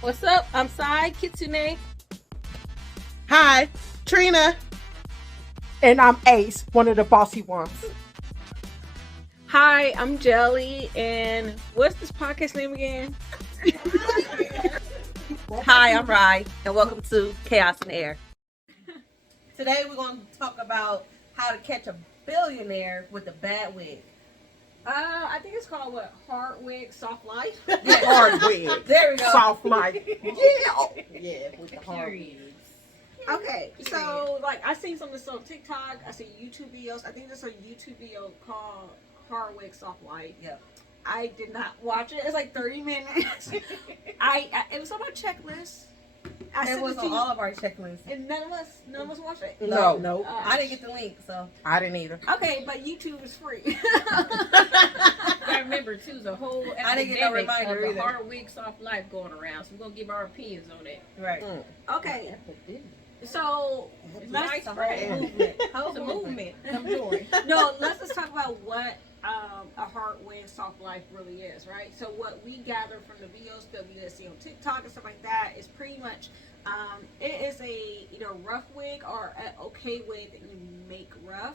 What's up? I'm Sai Kitsune. Hi, Trina. And I'm Ace, one of the bossy ones. Hi, I'm Jelly, and what's this podcast name again? Hi, I'm Rye, and welcome to Chaos in the Air. Today we're going to talk about how to catch a billionaire with a bad wig. I think it's called hard wig, soft life. Hard wig. There we go. Soft life. Yeah, with the hard wigs. Okay, so I seen some of this on TikTok. I see YouTube videos. I think there's a YouTube video called Hard Wig Soft Life. Yep. I did not watch it. It's like 30 minutes. It was on my checklist. It was on all of our checklists. And none of us watched it. No. I didn't get the link, so. I didn't either. Okay, but YouTube is free. You gotta remember too, the whole I didn't get no epidemic reminder of the either. hard wig soft life going around, so we're gonna give our opinions on it. Right. Okay, so let's Nice, It's a right? whole movement. It's a movement. Come join. no, let's just talk about what a hard wig soft life really is, right? So what we gather from the videos that we see on TikTok and stuff like that is pretty much it is a either rough wig or an okay wig that you make rough,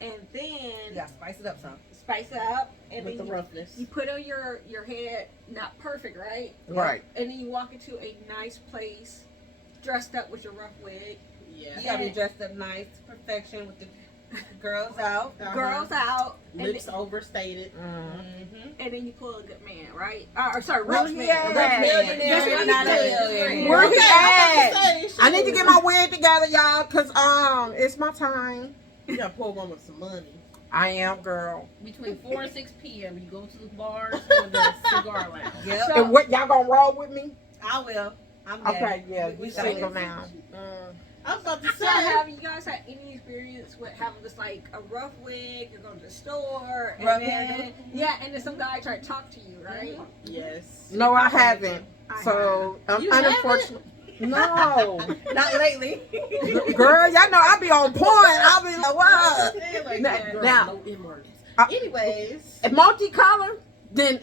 and then Yeah, spice it up some. spice it up, and With then the roughness. you put on your head, not perfect, right? Right. And then you walk into a nice place, dressed up with your rough wig. Yeah. You gotta be dressed up nice, perfection, with the girls out. Girls out, and Lips overstated. Mm-hmm. and then you pull a good man, right? Or sorry, rich man. yeah. Rich man. Millionaire, That's what not he a does. millionaire. Where he Okay, at? I'm about to say, I need to get my wig together, y'all, because it's my time. You gotta pull one with some money. I am, girl. Between 4 and 6 p.m. you go to the bars or the cigar lounge. Yep. So- And what, y'all gonna roll with me? I will. I'm gay. Okay, yeah, We you got single it. now. I was about to So say. have you guys had any experience with having this like a rough wig? You're going to the store, and Rough then hair? and then some guy tried to talk to you, right? Yes. No, I haven't. I So, You unfortunately. No. Not lately. Girl, y'all know I be on point. I'll be like, what? Like Now- that, girl, now- no emergency. Uh, Anyways. If multicolored, then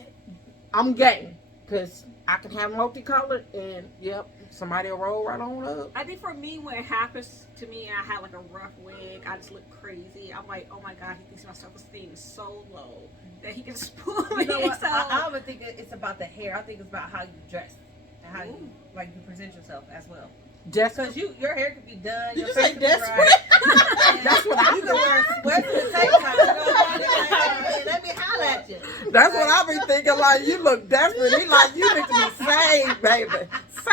I'm gay. Because I can have multicolored and, yep, somebody will roll right on up. I think for me, when it happens to me, and I have like a rough wig, I just look crazy. I'm like, oh my god, he thinks my self-esteem is so low that he can just pull me. You know what? So, I don't think it's about the hair. I think it's about how you dress and how you present yourself as well. Just Because your hair could be done. Did your you face say could be desperate? right, and That's what I you can wear sweats at the same time. You know what I'm saying? Like, let me holler at you. That's what I be thinking. Like, you look desperate. He like, you need to be saved, baby. Saved.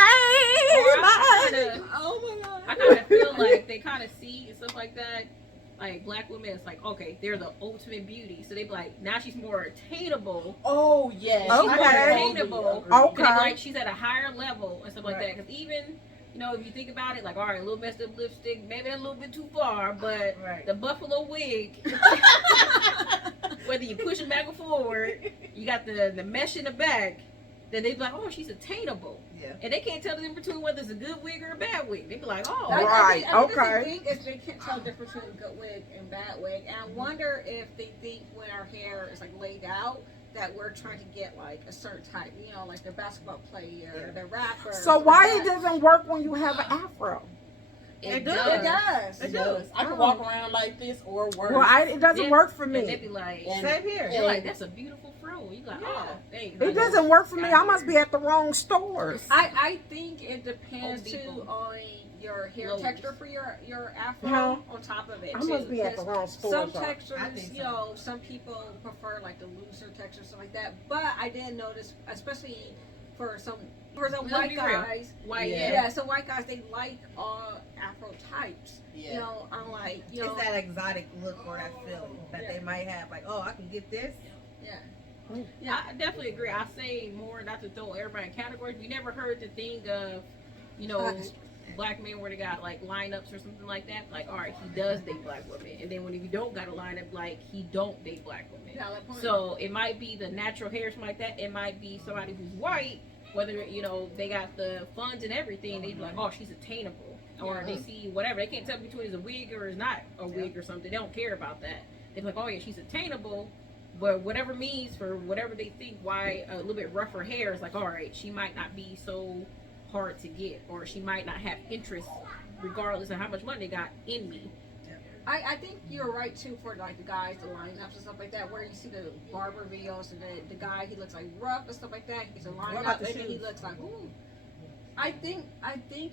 oh my god. I kind of feel like they kind of see and stuff like that. Like black women, it's like, okay, they're the ultimate beauty. So they be like, now she's more attainable. Oh, yes. She's more Okay. attainable. Okay. But like she's at a higher level and stuff like Right. that. Because even, if you think about it, like, all right, a little messed up lipstick, maybe a little bit too far, but Right. the buffalo wig, whether you push it back or forward, you got the mesh in the back, then they be like, oh, she's attainable. Yeah. And they can't tell the difference between whether it's a good wig or a bad wig. They be like, oh, Right. I think that's the Okay. thing is they can't tell the difference between good wig and bad wig. And I wonder if they think when our hair is like laid out that we're trying to get like a certain type, like the basketball player, the rapper. So why it doesn't work when you have an afro? it does. does. It does. It does. I can walk around like this or worse. Well, it doesn't Yeah. work for And they me. be like, And- Same here. they're like, that's a beautiful fro. You like, Yeah. oh, hey, It doesn't work for me. I must be at the wrong stores. I think it depends Home too Depot. on your hair Lowe's. texture for your afro Huh? on top of it I too. must be at the 'Cause wrong stores. some y'all. textures, I think so. some people prefer like the looser texture, stuff like that. But I did notice, especially for some Let's white be real. guys, White, Yeah. yeah, some white guys they like all afro types. Yeah. Unlike It's that exotic look or that feeling that they might have. Like, oh, I can get this. yeah. I definitely agree. I say more not to throw everybody in categories. We never heard the thing of, black men where they got like lineups or something like that. Like, all right, he does date black women, and then when he don't got a lineup, like he don't date black women. Valid point. So it might be the natural hair, something like that. It might be somebody who's white, whether they got the funds and everything. They be like, oh, she's attainable, or they see whatever. They can't tell between it's a wig or is not a wig or something. They don't care about that. They're like, oh yeah, she's attainable, But whatever means for whatever they think, why a little bit rougher hair is like, all right, she might not be so hard to get, or she might not have interest, regardless of how much money they got in me. I think you're right too for like the guys, the lineups and stuff like that, where you see the barber videos and the guy, he looks like rough and stuff like that. He gets a What lineup about the and then he shoes? looks like ooh. I think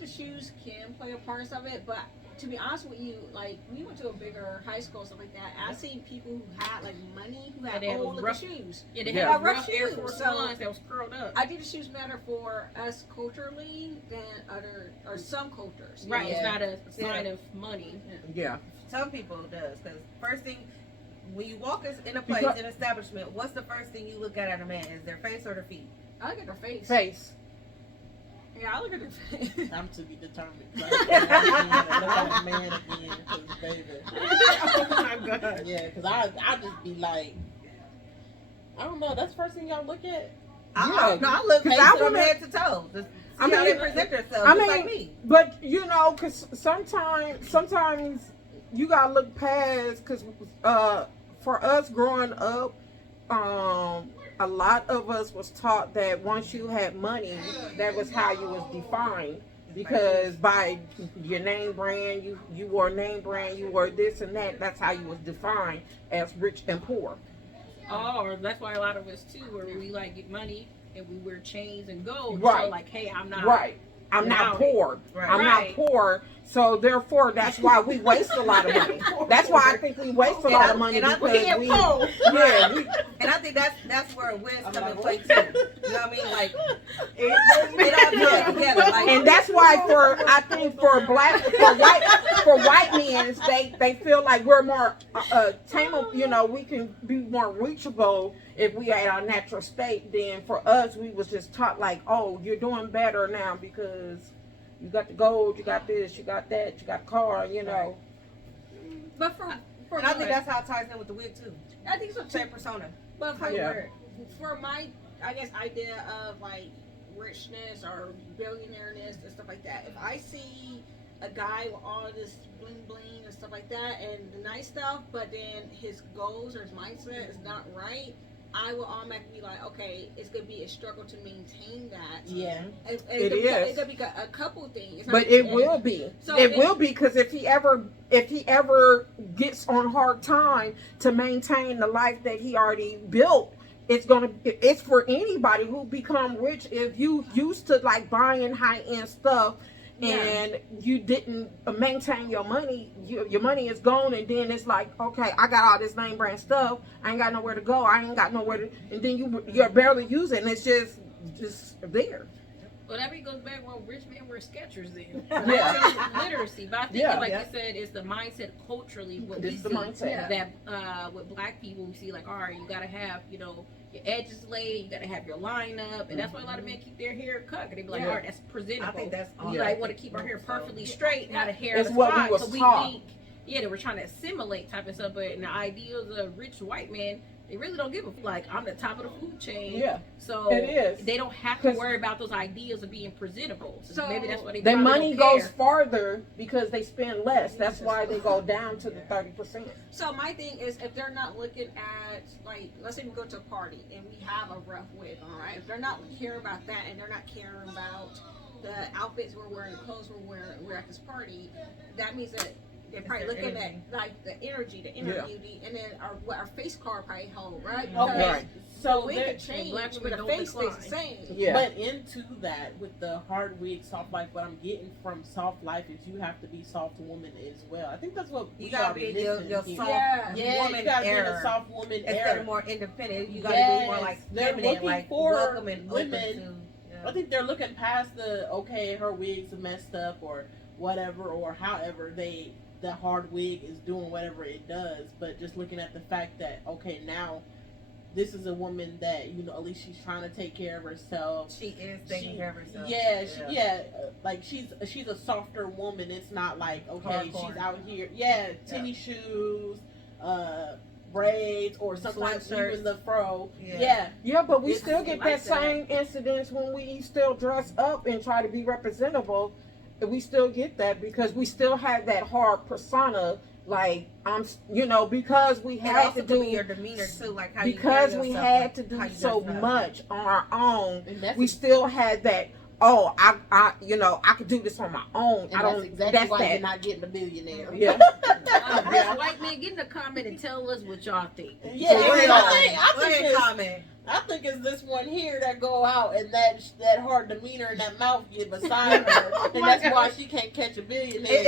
the shoes can play a part of it, but to be honest with you, like we went to a bigger high school and stuff like that. I've seen people who had like money who had And they have old looking rough- shoes. Yeah, they Yeah. have Rough rough Air shoes, Force so- Ones that was curled up. I think the shoes matter for us culturally than other or some cultures. you Right, know? it's Yeah. not a sign of money. Yeah. Some people it does, because first thing when you walk in a place, Because- an establishment, what's the first thing you look at a man? Is their face or their feet? I look at their face. Face. Yeah, I look at their face. I'm to be determined. Look at a man again, 'cause baby. Oh my god. Yeah, because I just be like, I don't know. That's the first thing y'all look at. No, I look 'Cause face I from wanna- head to toe. Just see I how they mean- present themselves, I just mean- like me. But you know, cause sometimes you gotta look past. Cause for us growing up, a lot of us was taught that once you had money, that was how you was defined. Because by your name brand, you wore name brand, you wore this and that. That's how you was defined as rich and poor. Oh, or that's why a lot of us too, where we like get money and we wear chains and gold. Right. So like, hey, I'm not. Right. I'm not poor. Right. I'm Right. not poor. So therefore, that's why we waste a lot of money. That's why I think we waste a lot of money And I- because and we, I- yeah, we, And I think that's where wigs I'm come not into play too. You know what I mean? Like it all comes together. Like and that's why I think for white men, they feel like we're more tameable. You know, we can be more reachable if we are at our natural state. Then for us, we was just taught like, oh, you're doing better now because you got the gold, you got this, you got that, you got a car. You know, But for and I think that's how it ties in with the wig too. I think so too. Same persona. But for, Yeah. for my, I guess, idea of like richness or billionaireness and stuff like that, if I see a guy with all this bling bling and stuff like that and the nice stuff, but then his goals or his mindset is not right, I will automatically be like, okay, it's gonna be a struggle to maintain that. Yeah. It It could be, is. it could be a couple things. It's not but just it one. will be. So It it- will be because if he ever gets on hard time to maintain the life that he already built, it's for anybody who become rich. If you used to like buying high end stuff and you didn't maintain your money, your money is gone, and then it's like, okay, I got all this name brand stuff, I ain't got nowhere to go, I ain't got nowhere to, and then you're barely using it. It's just there. Well, that goes back when rich men wear Skechers then. Yeah. Literacy. But I think, Yeah. like you said, it's the mindset culturally. What This we is the see mindset. that with black people, we see like, all right, you got to have, your edges laid, you got to have your line up. And that's why a lot of men keep their hair cut. They be like, Yeah. all right, that's presentable. I think that's We Yeah. like want to keep our hair perfectly straight, not a hair It's that's what we hot. was So we taught. think, that we're trying to assimilate type of stuff. But in the ideals of rich white men, they really don't give a like, I'm the top of the food chain. Yeah, So it is. they don't have to 'Cause- worry about those ideals of being presentable. So So maybe that's why they Their probably money don't goes care. farther because they spend less. That's why they go down to the 30%. So my thing is, if they're not looking at, like, let's say we go to a party and we have a rough wig on, right? If they're not caring about that and they're not caring about the outfits we're wearing, the clothes we're at this party, that means that they're probably their looking energy. at like the energy, the inner Yeah. beauty, and then our face card probably hold, right? Okay. Right. So we there, could change, black but women the don't face stays decline. the same. Yeah. but into that with the hard wig, soft life, what I'm getting from soft life is you have to be soft woman as well. I think that's what You we gotta are be missing your here. soft Yeah. woman you gotta be in era. a soft woman Instead era. of more independent, you gotta be more like They're feminine, looking like for welcome and open women. to. I think they're looking past the okay, her wig's messed up or whatever, or however the hard wig is doing whatever it does, but just looking at the fact that okay, now this is a woman that at least she's trying to take care of herself. She is taking care of herself. Like she's a softer woman. It's not like okay, Hardcore. she's out here, tenny shoes, braids, or sometimes Sweatshirts. even the fro. Yeah. Yeah, but we It's still get like that that. same incidence when we still dress up and try to be representable. We still get that because we still have that hard persona Like because we It had also to could be do your demeanor too, like how because you carry we yourself, had like to do how you so dress up. much on our own. And that's We still had that. Oh, I could do this on my own. and I don't. that's exactly That's why that. you're not getting a millionaire. Yeah. This white man, get in the comment and tell us what y'all think. Yeah, So where I think it's this one here that go out and that hard demeanor and that mouth get beside her, and that's why she can't catch a billionaire. I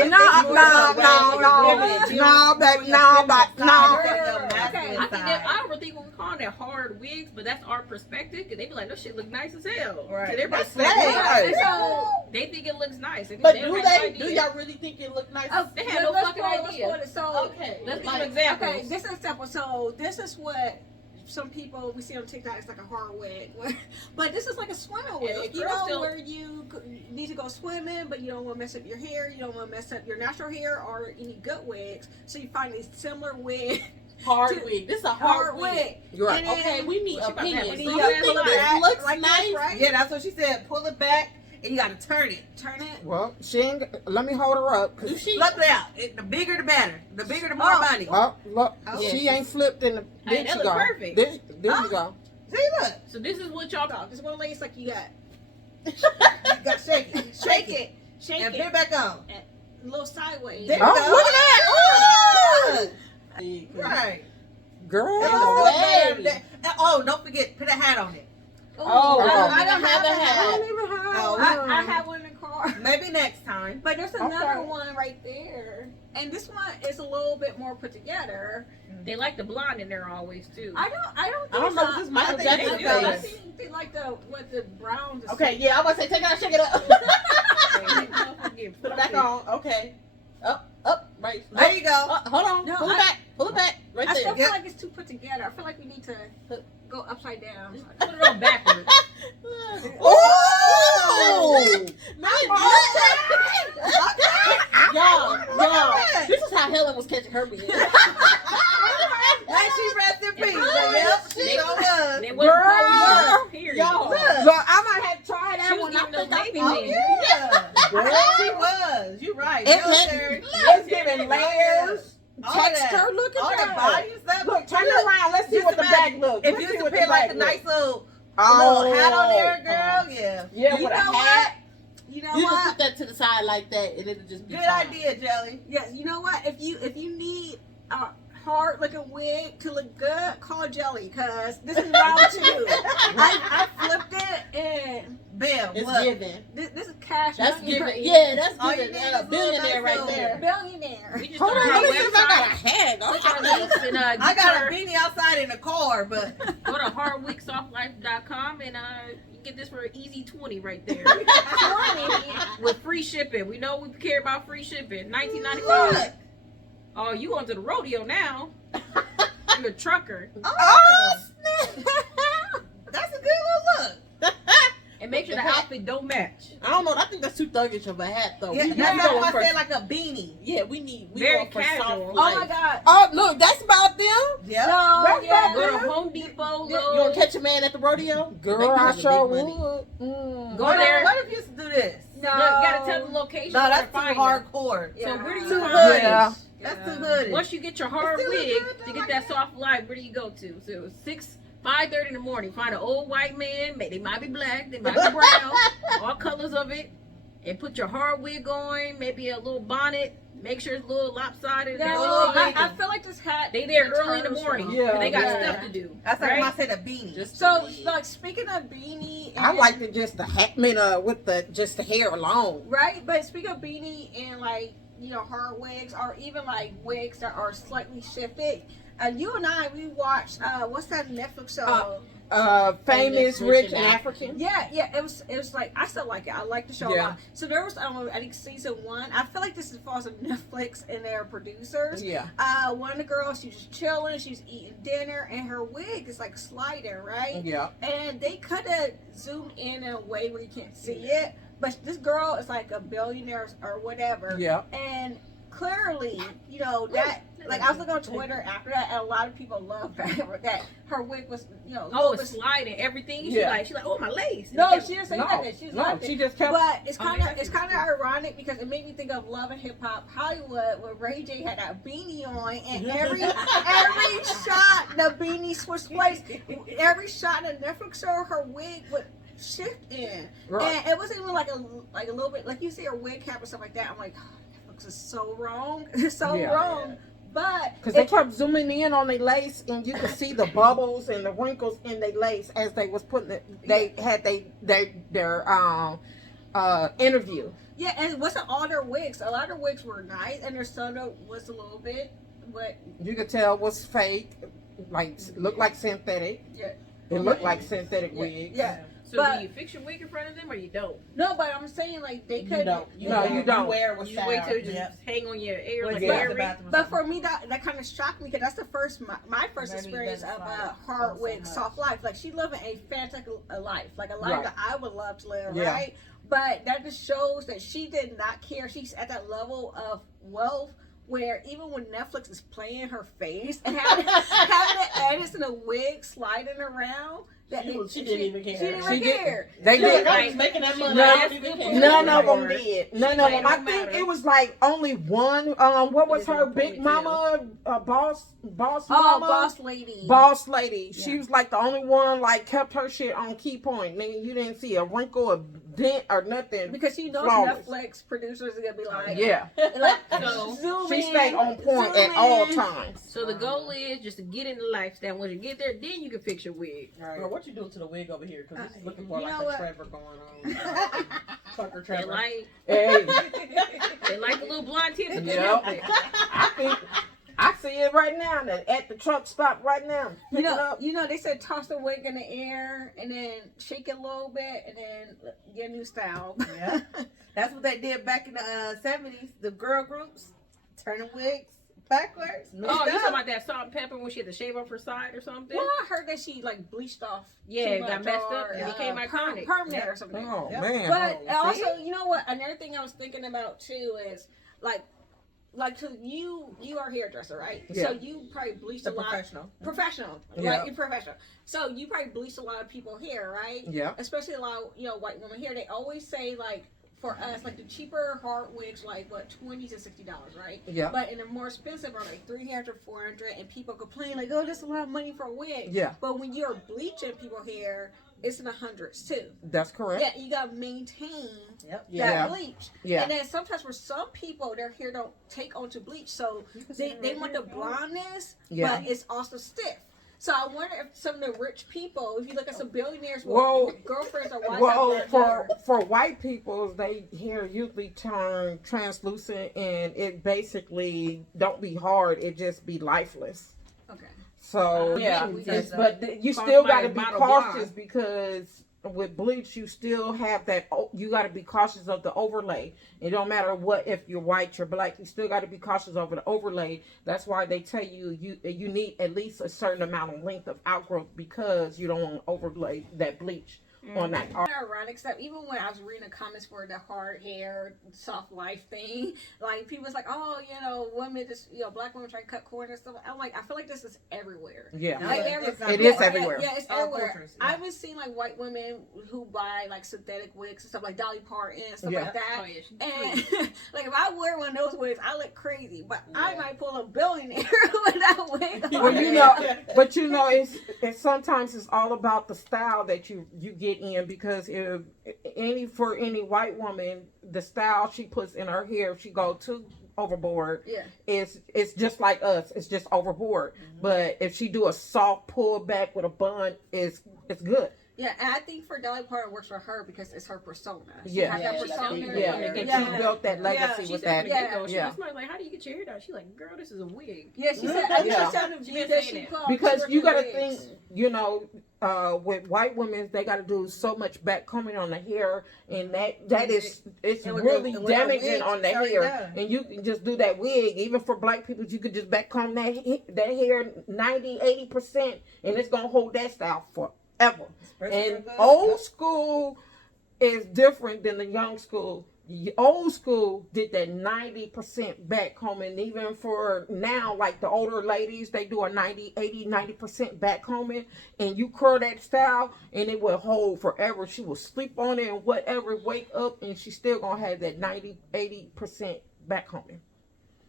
think that I overthink when we call it hard wigs, but that's our perspective. Cause they be like, "No shit look nice as hell." Right. So everybody That's like, right. so they think it looks nice. But don't do have they? no Do idea. y'all really think it look nice? Oh, they had no Let's fucking go, let's idea. go to- So Okay, Let's give like, some examples. okay, this is simple. So this is what some people we see on TikTok. It's like a hard wig, but this is like a swimming wig. those You girls know, still- where you need to go swimming, but you don't want to mess up your hair. You don't want to mess up your natural hair or any good wigs. So you find these similar wigs. hard wig. This is a hard wig. You're right. And then- Okay, we need Well, she about to have opinions. a Do soft you ass think life. this looks Like this, nice? right? Yeah, that's what she said. Pull it back and you gotta turn it. Turn it. Well, she ain't. Let me hold her up. Do she? Flip it out. The bigger the better. The bigger the more Oh. money. Oh, look, Oh. she ain't flipped in the. Hey, There that she look go. perfect. There Oh. you go. See, look. So this is what y'all. This one lady's like you got You gotta shake it. shake it, shake And it, put it back on. a little sideways. There Oh, you go. look at that. Look. Right. Girl. It Oh, was way. better than- Oh, don't forget, put a hat on it. Oh, I don't have a a I hat. don't even have. Oh, I have one in the car. Maybe next time. But there's another Okay. one right there, and this one is a little bit more put together. They like the blonde in there always too. I don't think I don't know so. if this is Michael I think Jackson they do. I face. think they like the brown. Okay, yeah, I'm gonna say take it out, shake it up. Put it back on. Okay. Up, right. There you go. Hold on. No, pull it back. Pull it back. Right I there. still feel Yep. like it's too put together. I feel like we need to go upside down. Put it on backwards. Oh! Y'all, this is how Helen was catching her beard. Like she rest in peace. Yep, she sure was. They wasn't Girl. calling period. Y'all. Look, I might have to try She that was one. giving those baby Oh, men. yeah. Girl. She was. You right. It's Military. It's giving layers, All texture. that. Look at All the that. body and stuff. Look, turn Look, it around. Let's see just what the back imagine, looks. If Let's you see used to what the put like back a looks. nice little Oh, hat on there, girl, yeah. Yeah, You with a know hat. You know You just what? put that to the side like that, and it'll just be Good fine. idea, Jelly. Yes, you know what? If you need a hard looking wig to look good, call Jelly, cause this is round two. I flipped it and Bam, It's look. giving. this is cash That's money. giving. Yeah, that's All you giving. need A is a billionaire nice right little- there. Billionaire. We just Hold go on, to let our me see if I got a website. hat. Click our links and I get got a your- beanie outside in the car, but go to hardwigsoftlife.com and you get this for an easy 20 right there. 20. With free shipping. We know we care about free shipping. $19.95. look. Oh, you going to the rodeo now? You're a trucker. Oh, that's a good little look. And make sure the outfit don't match. I don't know. I think that's too thuggish of a hat, though. Yeah, we that's going why I for, said like a beanie. yeah, we need. We Very going for casual. soft Oh life. my god. Oh, look, that's about them. Yep. No, That's yeah. Go to Home Depot. You want to catch a man at the rodeo? Girl, They be I having sure big money. would. Mm. Go What there. What if you used to do this? No. Look, you gotta tell the location. No, where that's to too find them. hardcore. Yeah. So where do you Too find hood. Yeah. That's too hood. Once you get your hard It's still wig good, to I get like that it. soft light, where do you go to? So 5:30 in the morning. Find an old white man. They might be black. They might be brown. All colors of it. And put your hard wig on. Maybe a little bonnet. Make sure it's a little lopsided. No, and little everything. I feel like this hat. They there turns early in the morning. off. Yeah, 'cause they got yeah. stuff to do. That's like right? when I said a beanie. Just So, to be- like, speaking of beanie, and, I like the just the hat. I mean, with the just the hair alone. right. But speaking of beanie and like hard wigs, or even like wigs that are slightly shifted. You and I, we watched what's that Netflix show? Famous, rich, and African. Yeah, it was like I still like it. I like the show a Yeah. lot. So there was I think season 1. I feel like this is falls on Netflix and their producers. Yeah. One of the girls, she's just chilling, she's eating dinner, and her wig is like sliding, right? Yeah. And they could have zoomed in a way where you can't see it, but this girl is like a billionaire or whatever. Yeah. And clearly, you know, that, like, I was looking on Twitter after that, and a lot of people loved that her wig was, you know, Oh, it's sliding everything. Yeah. She's like, oh, my lace. no, she didn't say nothing. She was laughing. she just kept. But it's kind of that's ironic because it made me think of Love and Hip Hop Hollywood where Ray J had that beanie on, and every shot the beanie switched place. Every shot in the Netflix show, her wig would shift in, Right. and it wasn't even like a little bit like you see her wig cap and stuff like that. I'm like, oh, Netflix is so wrong. It's so Yeah. wrong. But Because they kept zooming in on their lace, and you could see the bubbles and the wrinkles in their lace as they was putting it. They had their interview. yeah, and it wasn't all their wigs. A lot of their wigs were nice, and their soda was a little bit, but You could tell it was fake, like looked like synthetic. yeah. It looked like synthetic Yeah, wigs. yeah. So But- do you fix your wig in front of them or you don't? No, but I'm saying like they could. You don't. No, you don't. You wear it with You style. wait till it just Yep. hang on your ear Like like Yeah. an the earring. bathroom or But something. for me, that kind of shocked me because that's the first my first Maybe experience that's of why a it hard comes wig, so soft life. Like she living a fantastic life, like a life Right. that I would love to live, Yeah. right? But that just shows that she did not care. She's at that level of wealth where even when Netflix is playing her face and having the edits in a wig sliding around, that She didn't even care. She didn't She even didn't. care. They She was did. like, I was making that money. No, I don't even care. None of them Lord. did. None of like, them. it I don't think matter. it was like only one. What was It's her no big ponytail. mama? Boss Oh, mama. boss lady. Boss lady. Yeah. She was like the only one like kept her shit on key point. Then you didn't see a wrinkle, a dent, or nothing. Because she knows Flawless. Netflix producers are gonna be like, Yeah, like So, zoom she in, stayed on point zoom at all in. times. So the goal is just to get in the lifestyle. Once you get there, then you can fix your wig. Girl, what you doing to the wig over here? Because this is looking for You like know a what? Trevor going on. Fucker They Trevor. like Hey, they like the little blonde tips. and Yep. then I think I see it right now. At the truck stop right now. You Pick it know, up. they said toss the wig in the air and then shake it a little bit and then get a new style. Yeah. That's what they did back in the 70s. The girl groups turning wigs backwards. Oh, you talking about that salt and pepper when she had to shave off her side or something? Well, I heard that she like bleached off. Yeah, too it got much messed up or, and became iconic. Permanent or something. Oh Yep. man. But Oh, also, you know what? Another thing I was thinking about too is like so you are a hairdresser, right? Yeah. So you probably bleached The a lot. Professional, Yeah. right? You're professional. So you probably bleached a lot of people hair, right? Yeah. Especially a lot of white women hair. They always say like for us like the cheaper hard wigs like what $20 to $60, right? Yeah. But in the more expensive are like $300, $400, and people complain like, oh, that's a lot of money for a wig. Yeah. But when you're bleaching people hair, it's in the hundreds too. That's correct. Yeah, you gotta maintain Yep. Yeah. that bleach. Yeah. And then sometimes for some people, their hair don't take onto bleach, so they want the blondness, Yeah. but it's also stiff. So I wonder if some of the rich people, if you look at some billionaires, Well, girlfriends or wives, Well, have that hair. for white people, they hair usually turn translucent, and it basically don't be hard. It just be lifeless. Okay. So Yeah, you Cost still by got to a be bottle cautious blonde. because with bleach you still have that. You got to be cautious of the overlay. It don't matter what if you're white, you're black. You still got to be cautious over the overlay. That's why they tell you you need at least a certain amount of length of outgrowth because you don't want to overlay that bleach on that. Ironic stuff. Even when I was reading the comments for the hard hair, soft life thing, like people was like, "Oh, women just, black women try to cut corners." Stuff. I'm like, I feel like this is everywhere. Yeah. Like It is everywhere. Yeah, it's All everywhere. cultures, yeah. I've been seeing like white women who buy like synthetic wigs and stuff like Dolly Parton and stuff Yeah. like that. Oh, yeah, she's And like if I wear one of those wigs, I look crazy. But I might pull a billionaire with that wig. on. Well, it's sometimes it's all about the style that you get in because if for any white woman, the style she puts in her hair, if she go too overboard, Yeah. it's just like us. It's just overboard. But if she do a soft pull back with a bun, it's good. Yeah, and I think for Dolly Parton works for her because it's her persona. She Yeah. has that Yeah, persona. Yeah, Yeah. and she built that legacy She with said that. from the get-go, she Yeah. was smart, like, how do you get your hair done? She's like, girl, this is a wig. Yeah, she said. I Yeah. just said the She view been that saying she that. called. Because She you got to worked think, with with white women, they got to do so much back combing on the hair, and that is it's And with really the- with the damaging wigs, on the it's already hair. done. And you can just do that wig. Even for black people, you could just back comb that hair 90-80%, and it's gonna hold that style forever. And old school is different than the young school. old school did that 90% back combing. Even for now, like the older ladies, they do a 90% back combing, and you curl that style and it will hold forever. She will sleep on it and whatever, wake up and she's still gonna have that 80% back combing.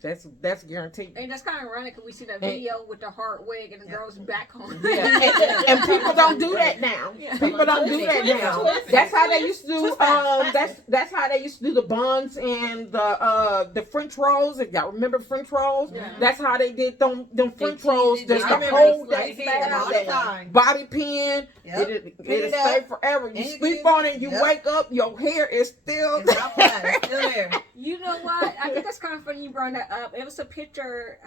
That's guaranteed. And that's kind of ironic because we see that video with the hard wig and the girl's back home. Yeah. And people don't do that now. Yeah. People don't do that now. That's how they used to do. That's how they used to do the buns and the French rolls. If y'all remember French rolls, that's how they did them French rolls. Just to hold that style, bobby pin. It'll stay forever. You sleep on it, you wake up, your hair is still there. You know what? I think that's kind of funny you brought that up. It was a picture,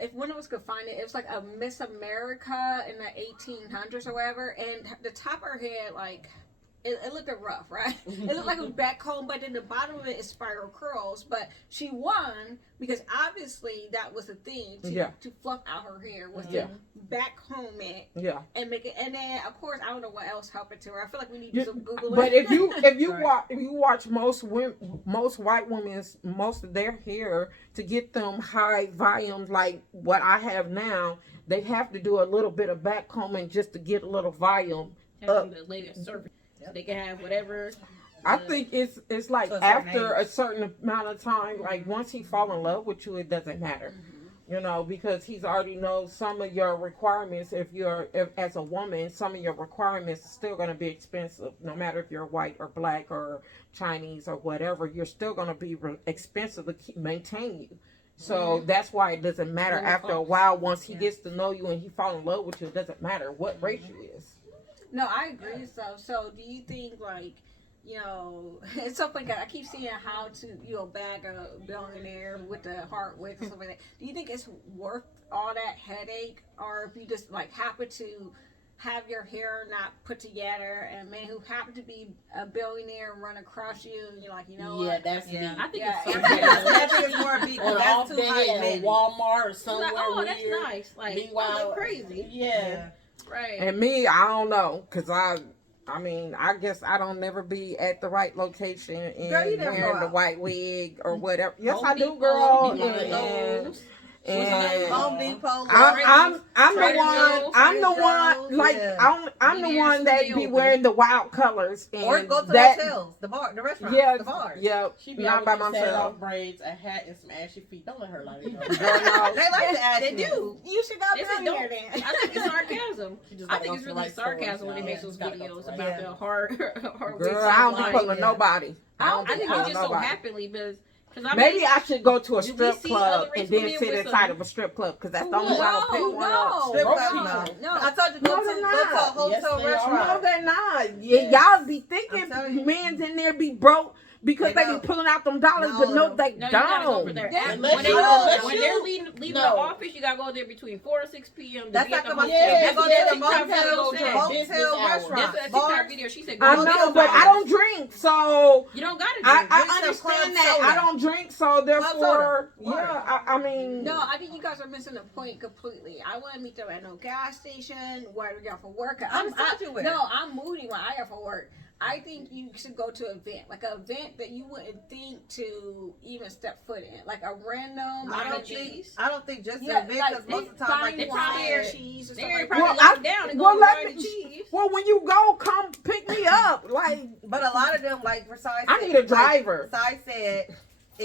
if one of us could find it, it was like a Miss America in the 1800s or whatever, and the top of her head, like, it looked rough, right? It looked like it was back home, but then the bottom of it is spiral curls. But she won because obviously that was the thing to fluff out her hair was to back home it and make it. And then of course I don't know what else helped it to her. I feel like we need to Google it. But if you watch most white women's most of their hair to get them high volumes like what I have now, they have to do a little bit of back combing just to get a little volume up. The latest surface. So they can have whatever. I think it's like after a certain amount of time, like once he fall in love with you, it doesn't matter, you know, because he's already knows some of your requirements. If as a woman, some of your requirements are still going to be expensive, no matter if you're white or black or Chinese or whatever. You're still going to be expensive to maintain you. So that's why it doesn't matter after a while. Once he gets to know you and he fall in love with you, it doesn't matter what race you is. No, I agree. So do you think, like, you know, it's so funny 'cause I keep seeing how to, you know, bag a billionaire with the hard wigs and stuff like that. Do you think it's worth all that headache, or if you just like happen to have your hair not put together and a man who happen to be a billionaire run across you and you're like, you know what? That's me. I think It's more because that's too high at Walmart or somewhere oh, weird. That's nice. Like, Meanwhile, I look crazy. Yeah. Right. And me, I don't know, cause I guess I don't never be at the right location and wearing the white wig or whatever. Yes, I do, girl. And Home Depot, I'm the one like I'm the one that be wearing the wild colors and or go to the hotels, the restaurants, the bars. Yeah, She be not by myself. myself. Braids, a hat, and some ashy feet. Don't let her lie to you. They like the ashy. They do. You should not be on there then. I think it's sarcasm. I think it's really sarcasm when they make those videos about the hard Girl, I don't be pulling nobody. I think it's just so happily because maybe I should go to a strip club and then sit inside of a strip club because that's the only way I'll pick one up. Strip club, no. I told you go to a hotel restaurant. No, they're not. Y'all be thinking men's in there be broke because they be pulling out them dollars, but no, they don't. You gotta go for their when they're leaving the office, you gotta go there between 4 and 6 p.m. That's like the go to the motel restaurant. That's a TikTok video. She said, I know, but I don't drink, so you don't gotta drink. I understand that. I don't drink, so therefore, I mean. No, I think you guys are missing the point completely. I want to meet them at no gas station, where we got for work. I'm moody when I got for work. I think you should go to an event, like an event that you wouldn't think to even step foot in, like a random. I don't think just an event because most of the time, like they probably are cheese or something. They're probably locked down and go to cheese. Well, when you go, come pick me up, like. But a lot of them, like Versailles, I need a driver. Versailles said,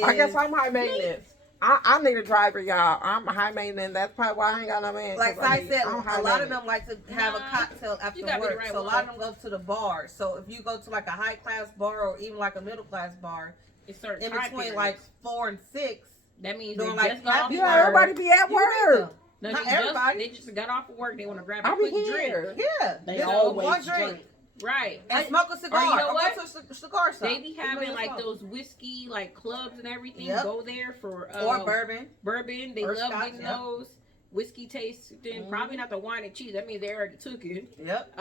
I guess I'm high maintenance. I need a driver, y'all. I'm high maintenance. That's probably why I ain't got no man. Like I said, a lot of them like to have a cocktail after work. So a lot of them go to the bar. So if you go to like a high class bar or even like a middle class bar, it's certain in between like 4 and 6. That means they just got off work. Everybody be at work. No, not everybody. They just got off of work. They want to grab a quick drink. Yeah, they always drink. Right. And smoke a cigar. Or you know what? Go to a cigar shop. They be having like those whiskey like clubs and everything. Yep. Go there for or bourbon. Bourbon. They love getting those. Whiskey tasting. Probably not the wine and cheese. That means they already took it. Yep.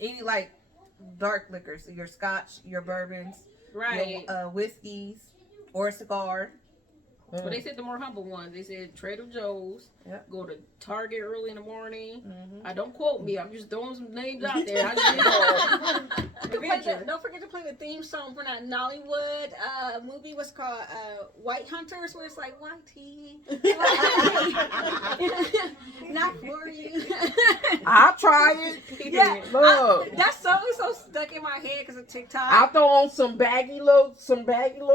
Any like dark liquors, so your scotch, your bourbons, right? Your, whiskeys or a cigar. But they said the more humble ones. They said Trader Joe's. Yep. Go to Target early in the morning. Mhm. Don't quote me. I'm just throwing some names out there. I just Don't forget to play the theme song for that Nollywood movie. What's it called White Hunters, where it's like whitey, not for you. I'll try it. Yeah, Look. that song is so stuck in my head because of TikTok. I'll throw on some baggy little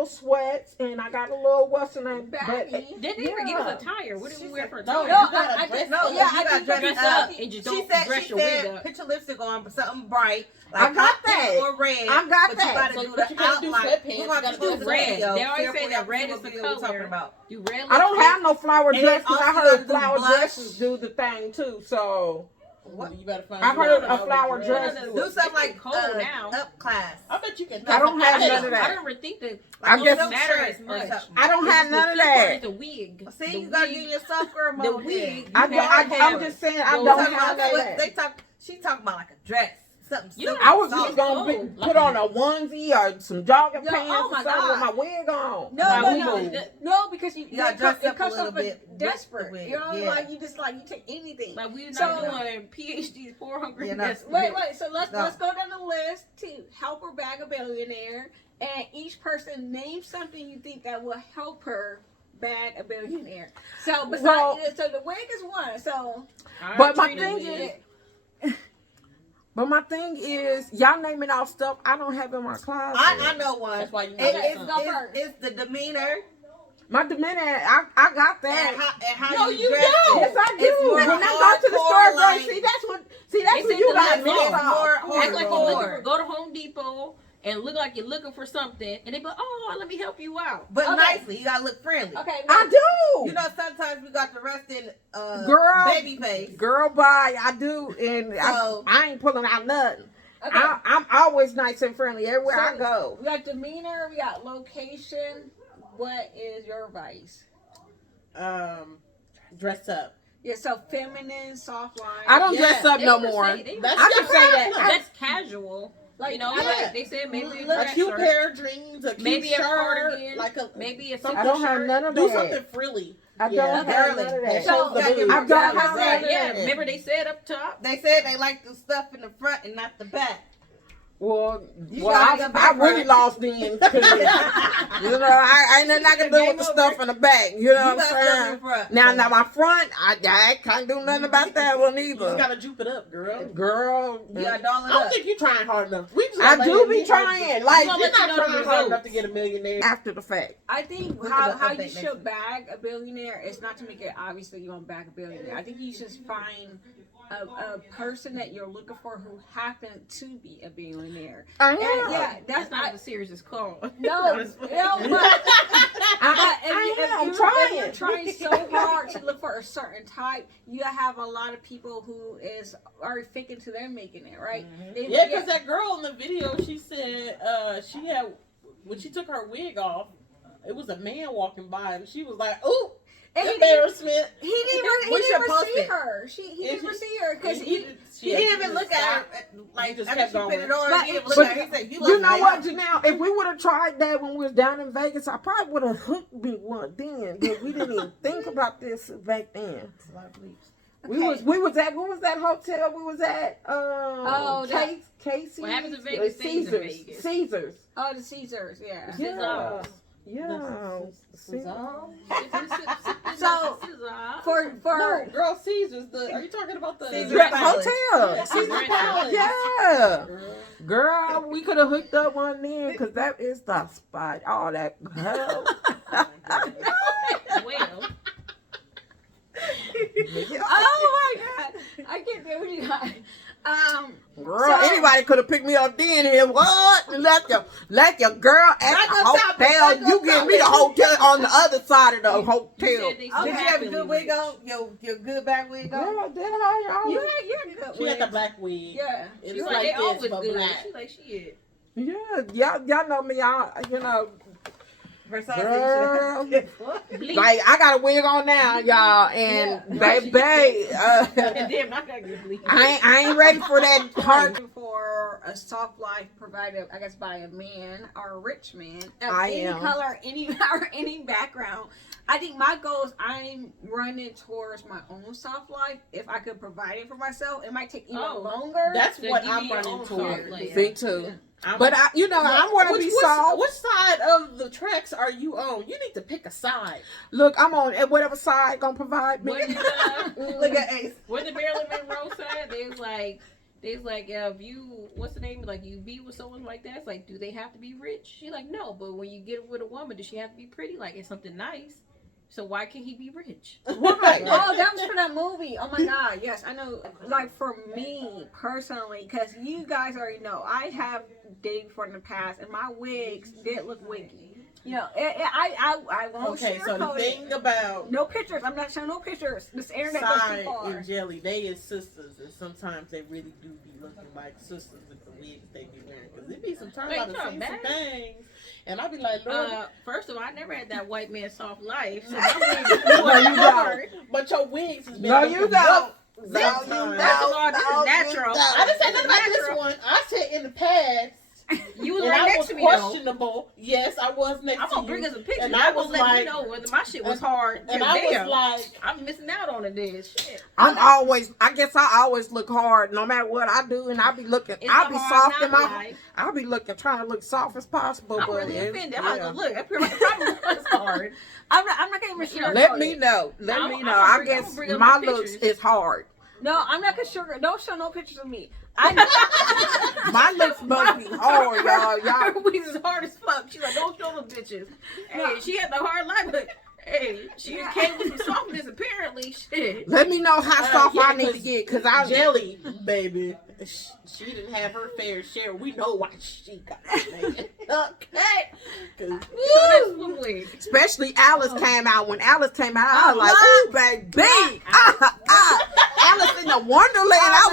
sweats, and I got a little what's the name? Baggy. didn't even give us a tire. What did we wear for a No, tire? you gotta dress No, up. yeah, I you got think dressed dress up. up and just She don't said, dress your wig up. put your lipstick on, but something bright. I Like got hot that. pink or red. I got but that. You gotta So, do but the you can't do outline. sweatpants. We're gonna You do gotta the do red. video. They always Share say for that y'all red see is what the video we're color. talking about. You red I don't have no flower And dresses. also I you heard gotta do flower blush. dresses do the thing too. So What? You better find. I you heard a a flower dress. Do something like cold now. up class. I bet you can. I don't have none of I that. don't ever think that I Like just- a silk matter shirt as or much. something. I don't have none of that. The wig. See, The you gotta wig- get your soft girl the mode. wig. I You don't, gotta I'm have just saying I those don't Talking have about none of what that. they talk. She talking about like a dress, something. You silky, I was soft. just gonna cold. put on a onesie or some jogging Yo, pants oh or my something with God. my wig on. No, because you gotta dress it up a comes little off bit as desperate. with the wig, You know, yeah. like you take anything. Like we're So- not doing PhDs for hungry. Yeah, no. That's Wait. So let's No. go down the list to help her bag a billionaire, and each person name something you think that will help her bag a billionaire. So besides, so the wig is one. So But my Trina thing wig. is, but my thing is, y'all naming out stuff I don't have in my closet. I know one. That's why you Okay, need it's some. go first. It's the demeanor My demeanor, I got and that. how No, you you dress. don't. Yes, I do. It's more When I go to the store, hardcore, girl, like- see that's what They you said got the me list off. more Act like you're hardcore. looking for, go to Home Depot and look like you're looking for something, and they be like, "Oh, let me help you out." But Okay. nicely, you gotta look friendly. okay, I do. You know, sometimes we got the rest in Girl. baby face. Girl, bye. I do, and So- I ain't pulling out nothing. okay. I'm always nice and friendly everywhere So- I go. We got demeanor. We got location. What is your advice? Dress up. Yeah, so feminine, soft line. I don't Yeah, dress up They no were more. saying- they were That's I can your say that. problem. That's casual. Like, You know, yeah. like they said, maybe A dress cute shirt, pair of jeans, a cute maybe a shirt, cardigan, like a maybe a something I don't have shirt. none of do that. something frilly. I don't Yeah. have Girly. none of that. So- Shows the gotta get boobs. I don't have Right, none of Yeah, that. remember they said up top. They said they like the stuff in the front and not the back. Well, You well, gotta get I back really right. lost then. 'Cause, you know, I ain't nothing I can do with the stuff in the back. You know You what I'm got stuff in saying? front. Now my front, I can't do nothing about that one You just either. gotta juke it up, girl. Girl, You gotta doll I it don't up. think you're trying hard enough. We just I gotta do let be you trying. know. Like, You're You're not let you know trying the hard enough results. to get a millionaire. after the fact. I think Look how at the you update next should week. bag a billionaire is not to make it obvious that you want to bag a billionaire. I think you should find a person that you're looking for who happened to be a billionaire. I And am. yeah, That's not the series it's called. no, but I'm if trying. you're trying so hard to look for a certain type, you have a lot of people who are faking till they're making it, right? They- Yeah, because that girl in the video, she said she had, when she took her wig off, it was a man walking by, and she was like, "Ooh, and he didn't, embarrassment." he didn't We should even post see it. her. He didn't even see her because He didn't even look at her. Like, just after kept she put it going. on, he didn't look But at her. He said, "You You look know nice." what, Janelle? If we would have tried that when we was down in Vegas, I probably would have hooked me one then. But we didn't even think about this back then. We was at what was that hotel we was at? Casey's. What happens in Vegas stays in Caesars. Vegas. Caesars. oh, the Caesars, yeah. Yeah. Yeah. So, For No, girl, Caesars. Are you talking about the Caesar's That Palace. hotel. Caesar's Palace? Yeah. Girl. Girl, we could have hooked up one then because that is the spot. All that hell. Well, oh my God, I can't do it. Girl, So- anybody could have picked me up then and what? Let your girl at Back the up top, hotel. back up You give me the top. hotel on the other side of the you hotel. said they Did you have a happily good wig rich. on? Your good back wig on? Girl, did I? You're good. She had the black wig. Yeah. It She's was like, they like always this, but good. black. She's like, shit. Yeah, y'all know me. You know, Versace. Girl. Bleach. like I got a wig on now, y'all, and Yeah. baby, And then I got good bleach. I ain't ready for that heart. For a soft life provided, I guess, by a man or a rich man of I any am. color, any or any background. I think my goal is I'm running towards my own soft life. If I could provide it for myself, it might take even longer. That's So what give me I'm your running own towards. soft life. Me too. I'm- But I want to be soft. Which side of the tracks are you on? You need to pick a side. Look, I'm on whatever side gonna provide me. What did, Look at Ace. what the Marilyn Monroe said? They was like, if you, what's the name? Like, you be with someone like that, it's like, do they have to be rich? She like, no, but when you get with a woman, does she have to be pretty? Like, it's something nice. So why can't he be rich? Right. Oh, that was for that movie. Oh my God, yes, I know. Like for me personally, because you guys already know, I have dated before in the past, and my wigs did look wiggy. You know, I won't Okay, so the sugarcoat thing it. about No pictures. I'm not showing no pictures. This internet goes too Side far. and Jelly, they is sisters, and sometimes they really do be looking like sisters with the wigs they be wearing. Because it be some times Wait, I you're done seen some mad? things, and I be like, Lord, First of all, I never had that white man soft life. So my wigs No, you don't. but your wigs has been No, looking you rough don't. sometimes. First of all, this is natural. I didn't say nothing about this one. I said in the past. You was And right I next was to me though. questionable. Yes, I was next I'm to gonna you. bring us a picture. And And I I was was letting like- you know whether my shit was hard. And 'Cause I was damn, like, I'm missing out on this shit. I guess I always look hard no matter what I do, and I be looking, It's I'll a be hard soft in knock my, life. I'll be looking, trying to look soft as possible. I'm but really it- offended. I'm not yeah. gonna look. It probably was hard. I'm not gonna even sugarcoat Let me it. know. I'm I gonna I'm guess gonna bring up my my looks pictures. is hard. No, I'm not gonna sugar. Don't show no pictures of me. I My looks must be hard, y'all. Her Y'all. wigs is hard as fuck. She's like, don't show them bitches. Hey, she had the hard life, but hey, she came with some softness apparently. Shit. Let me know how soft yeah, I need to 'cause get, cause I Jelly, baby. She didn't have her fair share. We know why she got mad. Okay. 'Cause- So that's one wig. especially Alice came out. When Alice came out, I was like, "Ooh, baby, Alice in the Wonderland." I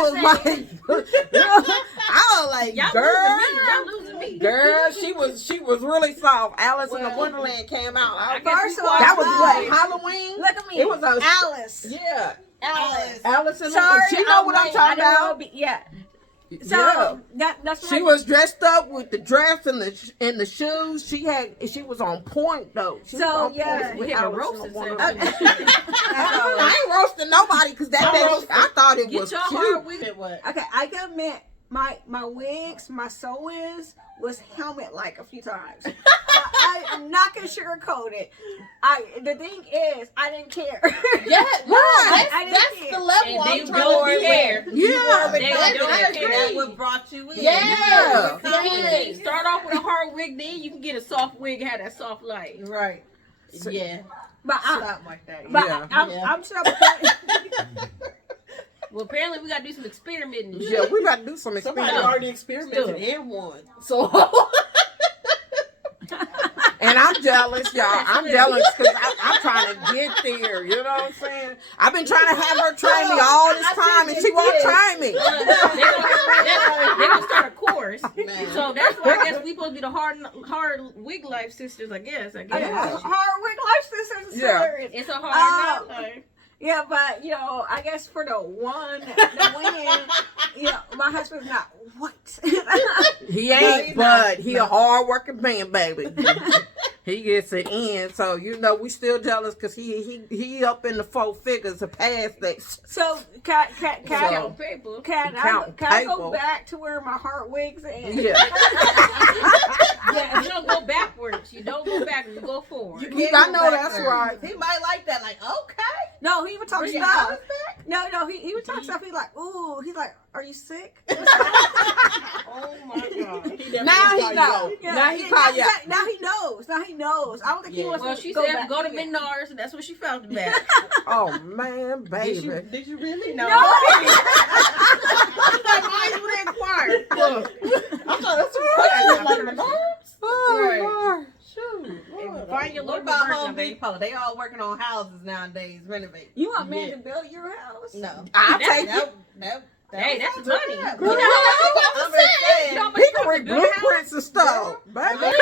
was like, Y'all girl. losing me. Girl, she was really soft. Alice in the Wonderland came out. I guess First we of all, That was what, watched Halloween? look at me. It was a Alice. Yeah, Alice. Alice in the Sorry, She know what I'm late. talking I didn't about. wanna be- yeah. So Yeah. that's what She was dressed up with the dress and the shoes. She was on point though. She So, was on yeah, point with hit a Alice roast in the and Wonderland. said, I ain't roasting nobody because I thought it Get was your cute. hard wig. Said what? Okay, I can admit my wigs, my sew-ins was helmet like a few times. I'm not gonna sugarcoat it. The thing is, I didn't care. Yeah, no, I didn't that's care. the level And I'm they trying don't to be care. at. Yeah, They don't I care. agree. That's what brought you in. Yeah. Yeah. Start off with a hard wig, then you can get a soft wig, have that soft light. Right. Yeah. But Something like that. but Yeah. I'm sure. Well, apparently we gotta do some experimenting. and Yeah, shit. we got to do some Somebody experimenting. already experimented and won. So And I'm jealous, y'all. I'm jealous because I'm trying to get there. You know what I'm saying? I've been trying to have her train me all this time, and she won't train me. They're gonna start a course. Man. So that's why I guess we supposed to be the hard wig life sisters. I guess. Hard wig life sisters is Yeah. hilarious. It's a hard life. Yeah, but I guess for the win, my husband's not white. He ain't, but he a hard working man, baby. He gets it in, so we still jealous because he up in the 4 figures of past that. So can Count paper. I go back to where my heart wigs and Yeah, Yeah, you don't go backwards. You don't go backwards. You go forward. I know that's right. He might like that. Like, okay. no, he would talk Bring your stuff. hours back. No, he would talk stuff. He's like, ooh, he's like, are you sick? Oh my god. Now he know. Yeah, Now he call you. Now he knows. Now he knows. I don't think he Yeah. wants Well, to she go said back go to again. Menards, and that's what she found the bag. Oh man, baby. Did you really? No. No. Why you would inquire? I thought that's some questions like Menards. Oh, Lord. Shoot. Find your What local about person, Home baby. Depot? They all working on houses nowadays, renovate. You want man Yeah. to build your house? No. I'll That's- take it. Hey, that's money. Yeah, You know girl. how much I'm just saying. you know how much He it can costs read to build a house? blueprints and stuff, baby.